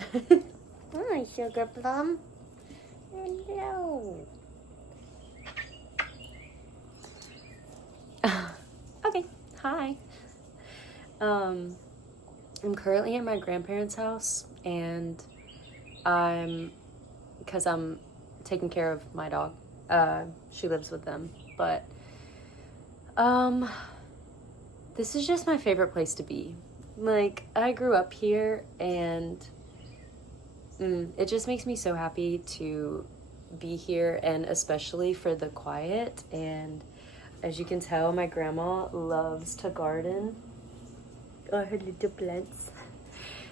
Hi, Sugar Plum. Hello. Okay, hi. I'm currently at my grandparents' house, and because I'm taking care of my dog. She lives with them, but um, this is just my favorite place to be. Like, I grew up here, and it just makes me so happy to be here, and especially for the quiet. And as you can tell, my grandma loves to garden. Or her little plants.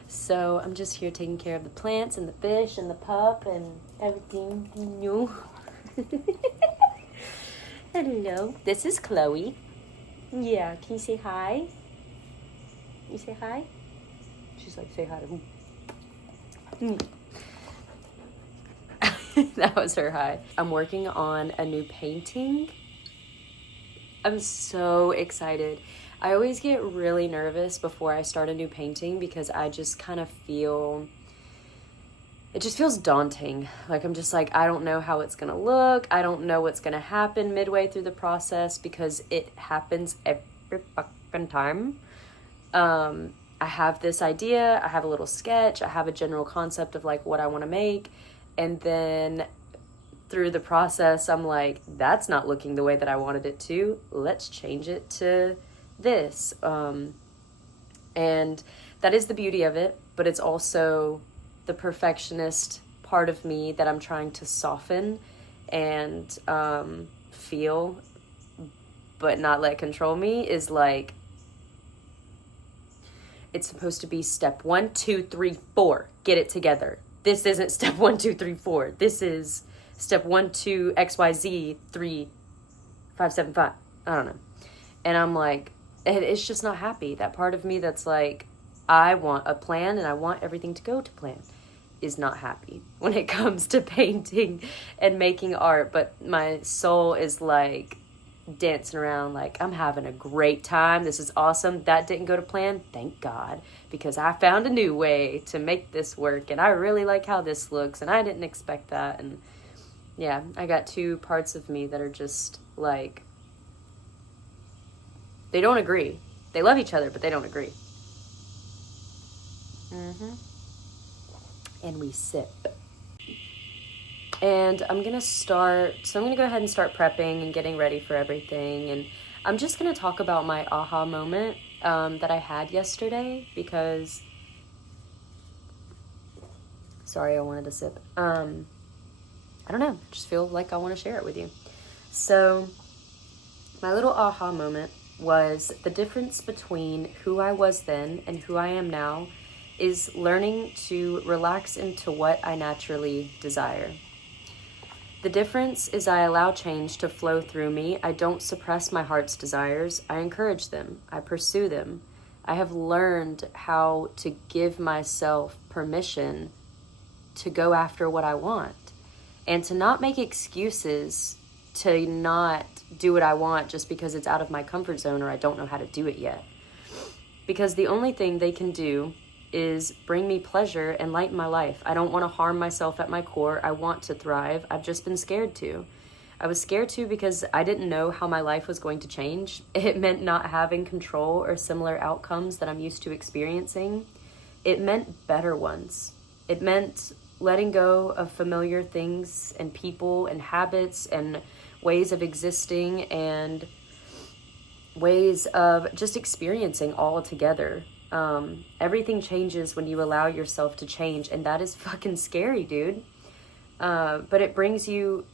So I'm just here taking care of the plants and the fish and the pup and everything new. Hello, this is Chloe. Yeah, can you say hi? You say hi? She's like, say hi to who? That was her hi. I'm working on a new painting. I'm so excited. I always get really nervous before I start a new painting because I just kind of feel, it just feels daunting. Like, I'm just like, I don't know how it's gonna look. I don't know what's gonna happen midway through the process because it happens every fucking time. I have this idea, I have a little sketch, I have a general concept of like what I want to make, and then through the process I'm like, that's not looking the way that I wanted it to. Let's change it to this. And that is the beauty of it, but it's also the perfectionist part of me that I'm trying to soften and feel but not let control me. Is like, it's supposed to be step 1, 2, 3, 4. Get it together. This isn't step 1, 2, 3, 4. This is step 1, 2, XYZ, 3, 5, 7, 5. I don't know. And I'm like, it's just not happy. That part of me that's like, I want a plan and I want everything to go to plan, is not happy when it comes to painting and making art. But my soul is like dancing around like, I'm having a great time. This is awesome. That didn't go to plan. Thank God, because I found a new way to make this work, and I really like how this looks, and I didn't expect that. And yeah, I got two parts of me that are just like, they don't agree. They love each other, but they don't agree. And we sip. And I'm going to go ahead and start prepping and getting ready for everything. And I'm just going to talk about my aha moment that I had yesterday because, sorry, I wanted to sip. I don't know, just feel like I want to share it with you. So my little aha moment was the difference between who I was then and who I am now is learning to relax into what I naturally desire. The difference is I allow change to flow through me. I don't suppress my heart's desires. I encourage them. I pursue them. I have learned how to give myself permission to go after what I want and to not make excuses to not do what I want just because it's out of my comfort zone or I don't know how to do it yet. Because the only thing they can do is bring me pleasure and light in my life. I don't want to harm myself at my core. I want to thrive. I've just been scared to. I was scared to because I didn't know how my life was going to change. It meant not having control or similar outcomes that I'm used to experiencing. It meant better ones. It meant letting go of familiar things and people and habits and ways of existing and ways of just experiencing all together. Everything changes when you allow yourself to change, and that is fucking scary, dude. But it brings you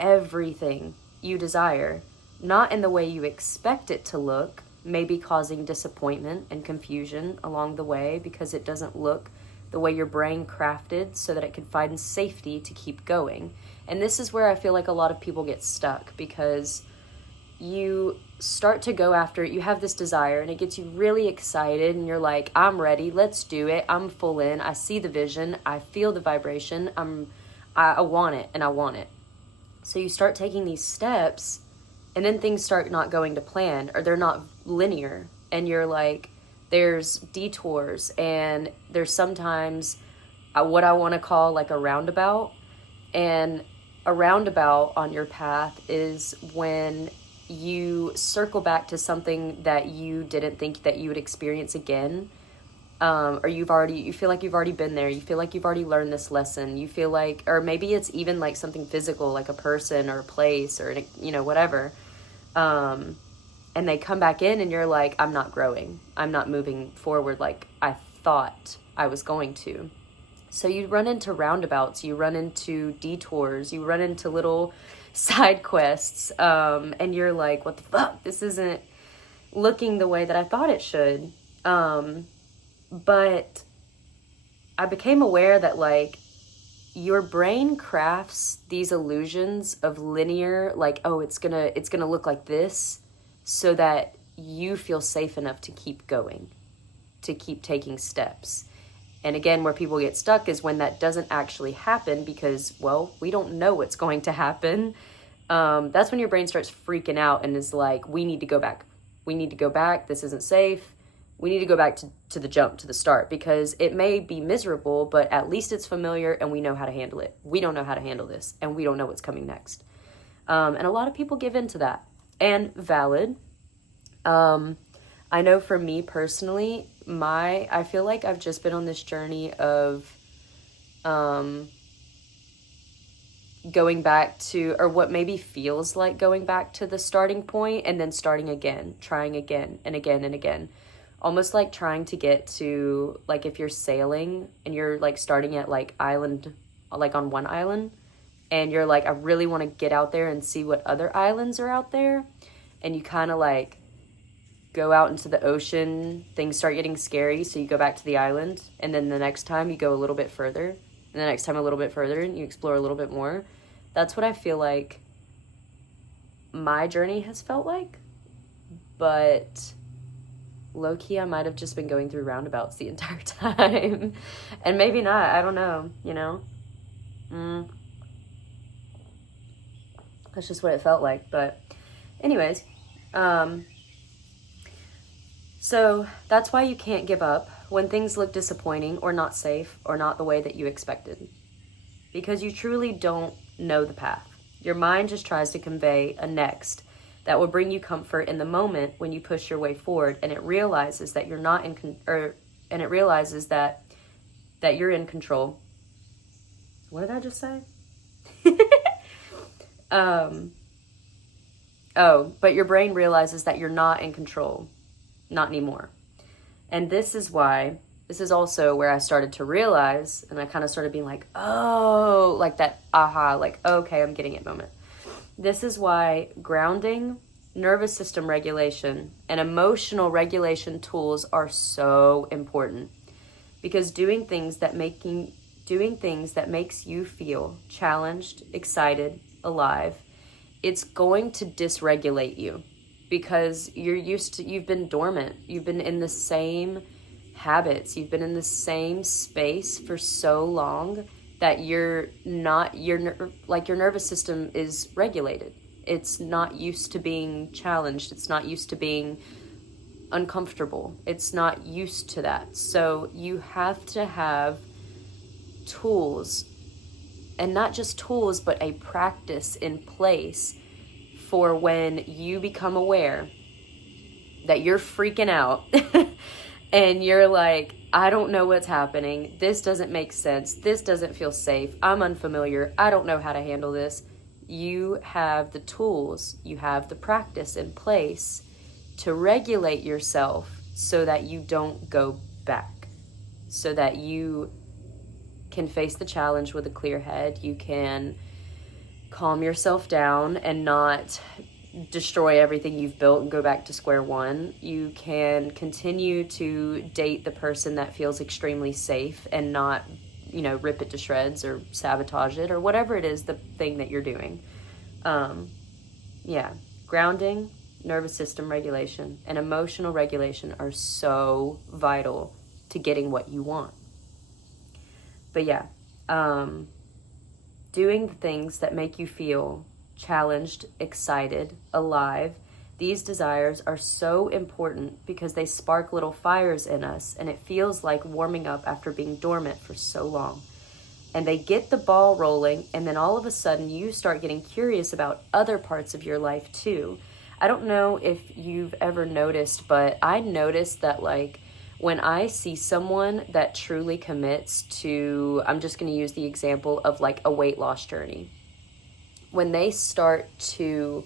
everything you desire, not in the way you expect it to look, maybe causing disappointment and confusion along the way because it doesn't look the way your brain crafted so that it could find safety to keep going. And this is where I feel like a lot of people get stuck because you start to go after it. You have this desire and it gets you really excited and you're like, I'm ready, let's do it, I'm full in, I see the vision, I feel the vibration, I want it and I want it. So you start taking these steps and then things start not going to plan, or they're not linear, and you're like, there's detours and there's sometimes what I want to call like a roundabout. And a roundabout on your path is when you circle back to something that you didn't think that you would experience again. Or you feel like you've already been there. You feel like you've already learned this lesson. You feel like, or maybe it's even like something physical, like a person or a place or, whatever. And they come back in and you're like, I'm not growing. I'm not moving forward like I thought I was going to. So you run into roundabouts, you run into detours, you run into little side quests, and you're like, what the fuck? This isn't looking the way that I thought it should. But I became aware that like your brain crafts these illusions of linear, like, oh, it's gonna look like this, so that you feel safe enough to keep going, to keep taking steps. And again, where people get stuck is when that doesn't actually happen because, well, we don't know what's going to happen. That's when your brain starts freaking out and is like, we need to go back. We need to go back. This isn't safe. We need to go back to the jump, to the start, because it may be miserable, but at least it's familiar and we know how to handle it. We don't know how to handle this and we don't know what's coming next. And a lot of people give in to that, and valid. I know for me personally, I feel like I've just been on this journey of going back to, or what maybe feels like going back to the starting point and then starting again, trying again and again and again. Almost like trying to get to, like if you're sailing and you're like starting at like island, like on one island, and you're like, I really want to get out there and see what other islands are out there. And you kind of like go out into the ocean, things start getting scary, so you go back to the island, and then the next time you go a little bit further, and the next time a little bit further, and you explore a little bit more. That's what I feel like my journey has felt like, but low-key I might have just been going through roundabouts the entire time. And maybe not, I don't know, That's just what it felt like. But anyways, so that's why you can't give up when things look disappointing or not safe or not the way that you expected. Because you truly don't know the path. Your mind just tries to convey a next that will bring you comfort in the moment when you push your way forward, and it realizes that you're not and it realizes that you're in control. What did I just say? But your brain realizes that you're not in control. Not anymore. And this is also where I started to realize, and I kind of started being like, oh, like that aha, like, okay, I'm getting it moment. This is why grounding, nervous system regulation, and emotional regulation tools are so important. Because doing things that makes you feel challenged, excited, alive, it's going to dysregulate you. Because you've been dormant. You've been in the same habits. You've been in the same space for so long that your nervous system is regulated. It's not used to being challenged. It's not used to being uncomfortable. It's not used to that. So you have to have tools, and not just tools, but a practice in place for when you become aware that you're freaking out and you're like, I don't know what's happening. This doesn't make sense. This doesn't feel safe. I'm unfamiliar. I don't know how to handle this. You have the tools, you have the practice in place to regulate yourself so that you don't go back, so that you can face the challenge with a clear head. You can calm yourself down and not destroy everything you've built and go back to square one. You can continue to date the person that feels extremely safe and not, rip it to shreds or sabotage it or whatever it is, the thing that you're doing. Grounding, nervous system regulation, and emotional regulation are so vital to getting what you want. But doing the things that make you feel challenged, excited, alive, These desires are so important because they spark little fires in us, and it feels like warming up after being dormant for so long. And they get the ball rolling, and then all of a sudden you start getting curious about other parts of your life too. I don't know if you've ever noticed, but I noticed that, like, when I see someone that truly commits to, I'm just going to use the example of like a weight loss journey. When they start to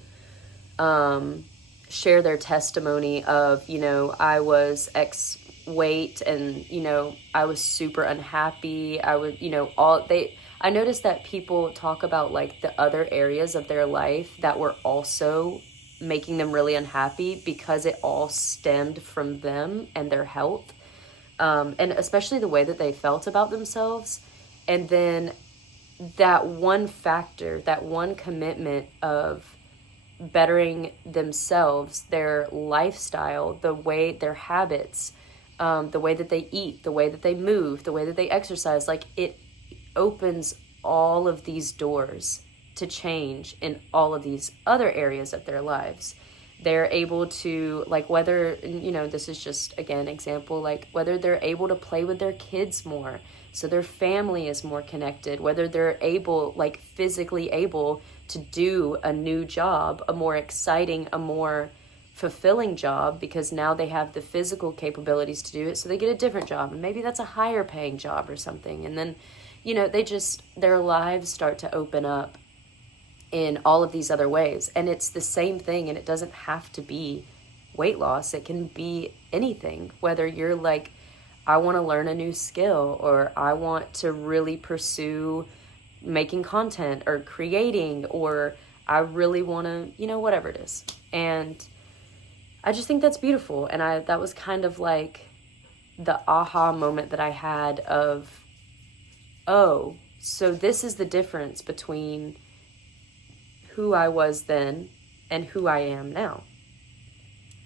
share their testimony of, you know, I was X weight and, you know, I was super unhappy. I was, you know, I noticed that people talk about like the other areas of their life that were also making them really unhappy because it all stemmed from them and their health, and especially the way that they felt about themselves. And then that one factor, that one commitment of bettering themselves, their lifestyle, the way, their habits, the way that they eat, the way that they move, the way that they exercise, like it opens all of these doors to change in all of these other areas of their lives. They're able to, like, whether, you know, this is just, again, example, like whether they're able to play with their kids more, so their family is more connected, whether they're able, like physically able to do a new job, a more exciting, a more fulfilling job, because now they have the physical capabilities to do it, so they get a different job, and maybe that's a higher paying job or something. And then, you know, their lives start to open up in all of these other ways. And it's the same thing, and it doesn't have to be weight loss. It can be anything, whether you're like, I want to learn a new skill, or I want to really pursue making content or creating, or I really want to, you know, whatever it is. And I just think that's beautiful. And that was kind of like the aha moment that I had of, oh, so this is the difference between who I was then and who I am now.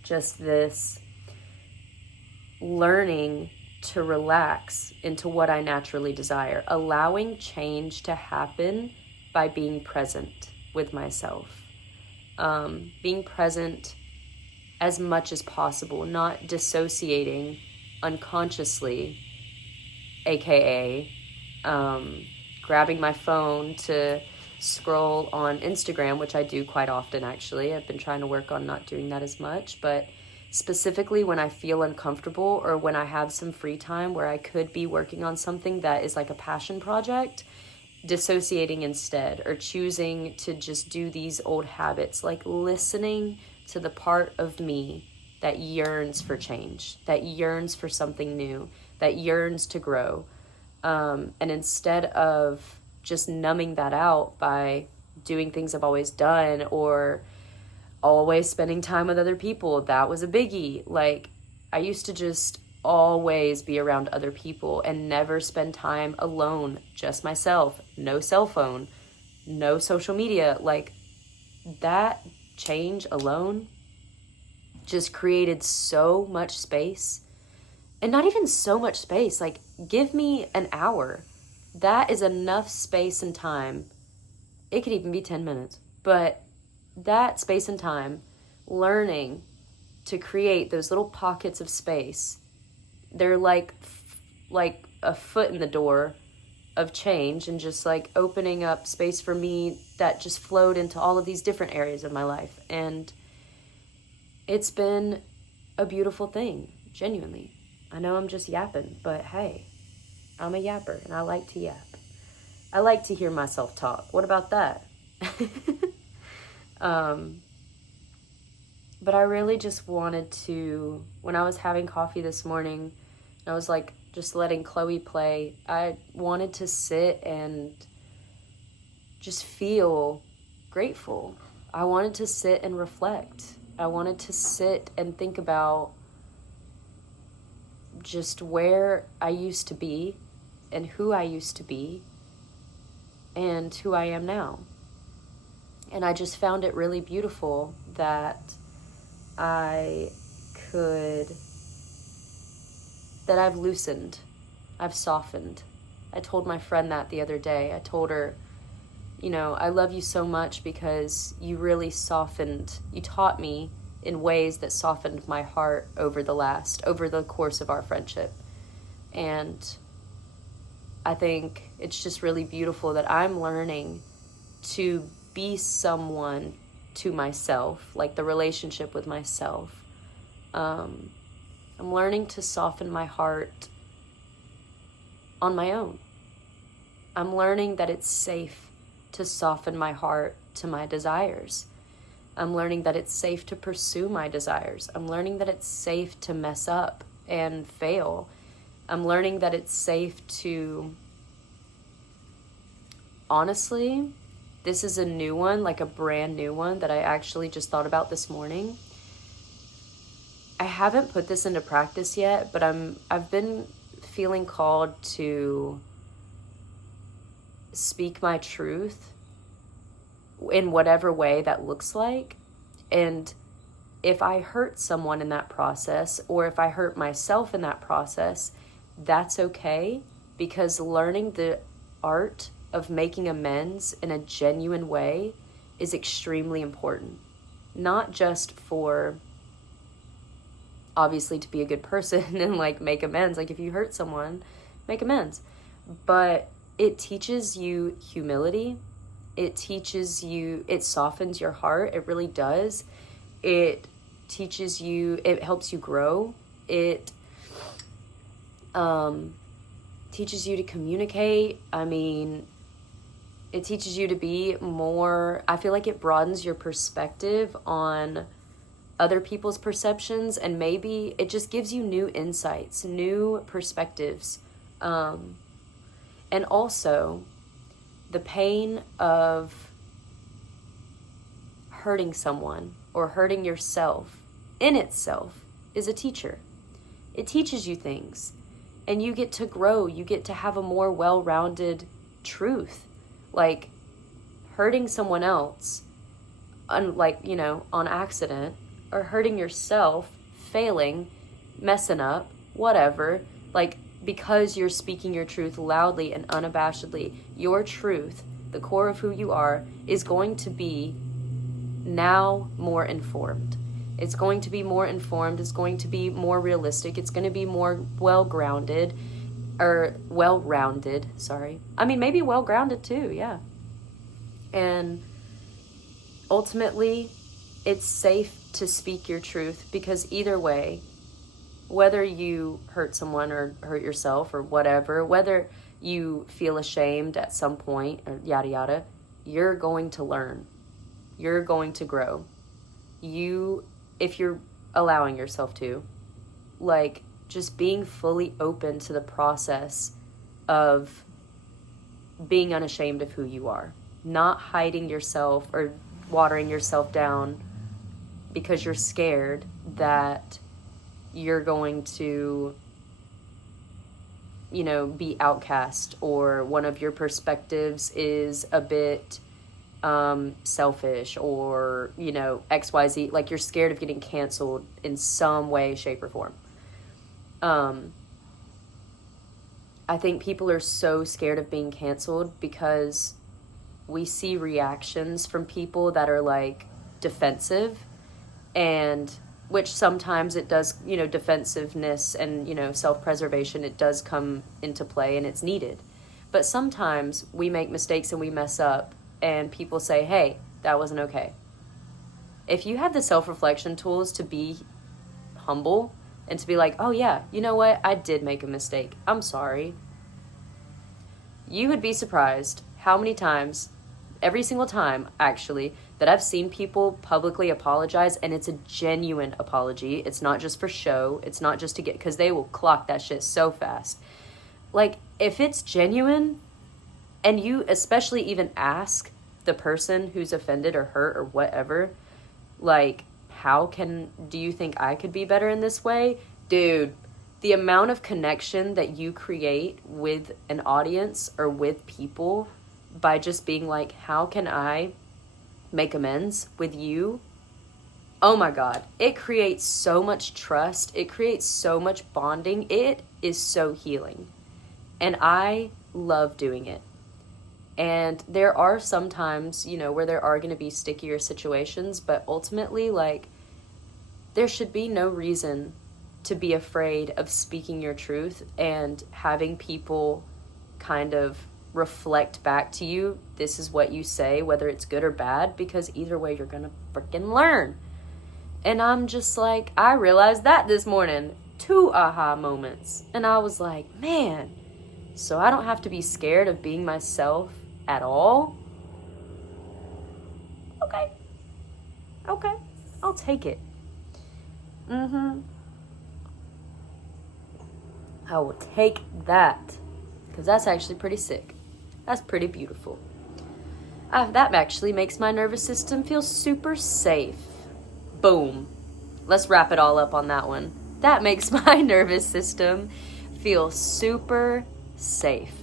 Just this learning to relax into what I naturally desire, allowing change to happen by being present with myself, being present as much as possible, not dissociating unconsciously, aka grabbing my phone to scroll on Instagram, which I do quite often actually. I've been trying to work on not doing that as much, but specifically when I feel uncomfortable or when I have some free time where I could be working on something that is like a passion project, dissociating instead, or choosing to just do these old habits, like listening to the part of me that yearns for change, that yearns for something new, that yearns to grow. And instead of just numbing that out by doing things I've always done, or always spending time with other people, that was a biggie. Like, I used to just always be around other people and never spend time alone, just myself, no cell phone, no social media. Like, that change alone just created so much space. And not even so much space, like, give me an hour. That is enough space and time. It could even be 10 minutes, but that space and time, learning to create those little pockets of space, they're like a foot in the door of change, and just like opening up space for me that just flowed into all of these different areas of my life. And it's been a beautiful thing, genuinely. I know I'm just yapping, but hey, I'm a yapper and I like to yap. I like to hear myself talk. What about that? But I really just wanted to, when I was having coffee this morning, I was like just letting Chloe play, I wanted to sit and just feel grateful. I wanted to sit and reflect. I wanted to sit and think about just where I used to be and who I used to be and who I am now. And I just found it really beautiful that I've loosened, I've softened. I told my friend that the other day. I told her, you know, I love you so much because you really softened. You taught me in ways that softened my heart over the course of our friendship. And I think it's just really beautiful that I'm learning to be someone to myself, like the relationship with myself. I'm learning to soften my heart on my own. I'm learning that it's safe to soften my heart to my desires. I'm learning that it's safe to pursue my desires. I'm learning that it's safe to mess up and fail. I'm learning that it's safe to, honestly, this is a new one, like a brand new one that I actually just thought about this morning. I haven't put this into practice yet, but I've been feeling called to speak my truth in whatever way that looks like. And if I hurt someone in that process, or if I hurt myself in that process, that's okay, because learning the art of making amends in a genuine way is extremely important. Not just for, obviously, to be a good person and like make amends. Like if you hurt someone, make amends. But it teaches you humility. It teaches you, it softens your heart. It really does. It teaches you, it helps you grow. It teaches you to communicate. I mean, it teaches you to be more, I feel like it broadens your perspective on other people's perceptions, and maybe it just gives you new insights, new perspectives. And also, the pain of hurting someone or hurting yourself in itself is a teacher. It teaches you things, and you get to grow. You get to have a more well-rounded truth. Like, hurting someone else, on accident, or hurting yourself, failing, messing up, whatever, like, because you're speaking your truth loudly and unabashedly, your truth, the core of who you are, is going to be now more informed. It's going to be more informed. It's going to be more realistic. It's going to be more well-rounded, sorry. I mean, maybe well-grounded too, yeah. And ultimately, it's safe to speak your truth, because either way, whether you hurt someone or hurt yourself or whatever, whether you feel ashamed at some point or yada yada, you're going to learn. You're going to grow. If you're allowing yourself to, like, just being fully open to the process of being unashamed of who you are, not hiding yourself or watering yourself down because you're scared that you're going to, be outcast, or one of your perspectives is a bit selfish, or, XYZ, like you're scared of getting canceled in some way, shape, or form. I think people are so scared of being canceled because we see reactions from people that are like defensive, and which sometimes it does, defensiveness and, self-preservation, it does come into play and it's needed. But sometimes we make mistakes and we mess up and people say, hey, that wasn't okay. If you have the self-reflection tools to be humble and to be like, oh yeah, you know what? I did make a mistake. I'm sorry. You would be surprised how many times, every single time actually, that I've seen people publicly apologize, and it's a genuine apology. It's not just for show. It's not just to get, because they will clock that shit so fast. Like, if it's genuine, and you especially even ask the person who's offended or hurt or whatever, like, do you think I could be better in this way? Dude, the amount of connection that you create with an audience or with people by just being like, how can I make amends with you? Oh my God. It creates so much trust. It creates so much bonding. It is so healing. And I love doing it. And there are some times, where there are going to be stickier situations, but ultimately, like, there should be no reason to be afraid of speaking your truth and having people kind of reflect back to you, this is what you say, whether it's good or bad, because either way you're gonna freaking learn. And I'm just like, I realized that this morning. 2 aha moments. And I was like, man, so I don't have to be scared of being myself at all? Okay. Okay. I'll take it. I will take that. Because that's actually pretty sick. That's pretty beautiful. That actually makes my nervous system feel super safe. Boom. Let's wrap it all up on that one. That makes my nervous system feel super safe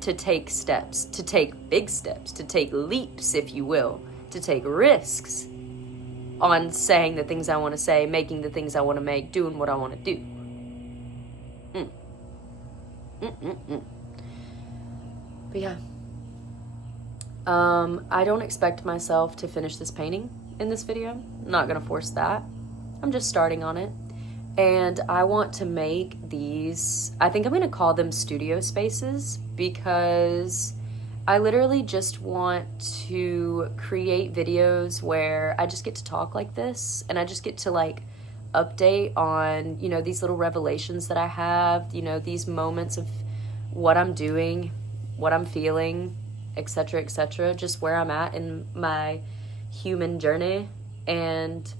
to take steps, to take big steps, to take leaps, if you will, to take risks on saying the things I want to say, making the things I want to make, doing what I want to do. But yeah. I don't expect myself to finish this painting in this video. I'm not gonna force that. I'm just starting on it. And I want to make these, I think I'm gonna call them studio spaces, because I literally just want to create videos where I just get to talk like this, and I just get to like update on, you know, these little revelations that I have, you know, these moments of what I'm doing, what I'm feeling, etc., just where I'm at in my human journey. And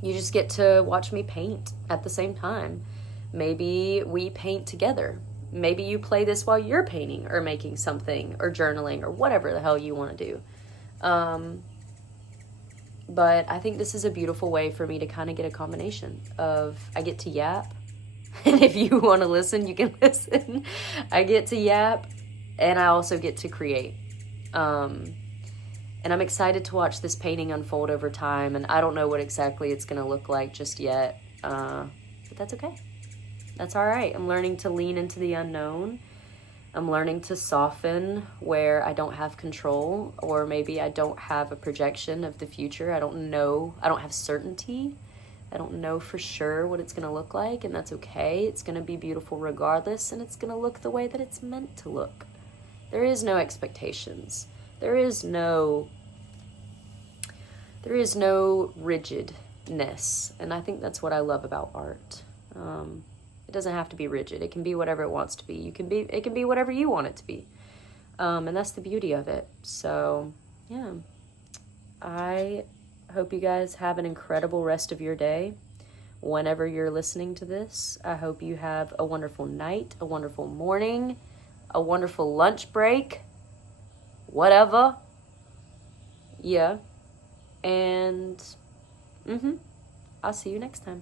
you just get to watch me paint at the same time. Maybe we paint together. Maybe you play this while you're painting or making something or journaling or whatever the hell you want to do. But I think this is a beautiful way for me to kind of get a combination of, I get to yap, and if you want to listen, you can listen. I get to yap, and I also get to create. And I'm excited to watch this painting unfold over time, and I don't know what exactly it's going to look like just yet, but that's okay. That's all right. I'm learning to lean into the unknown. I'm learning to soften where I don't have control, or maybe I don't have a projection of the future. I don't know. I don't have certainty. I don't know for sure what it's going to look like, and that's okay. It's going to be beautiful regardless, and it's going to look the way that it's meant to look. There is no expectations. There is no rigidness, and I think that's what I love about art. It doesn't have to be rigid. It can be whatever it wants to be. It can be whatever you want it to be. And that's the beauty of it. So, yeah. I hope you guys have an incredible rest of your day. Whenever you're listening to this, I hope you have a wonderful night, a wonderful morning, a wonderful lunch break, whatever. Yeah. And, I'll see you next time.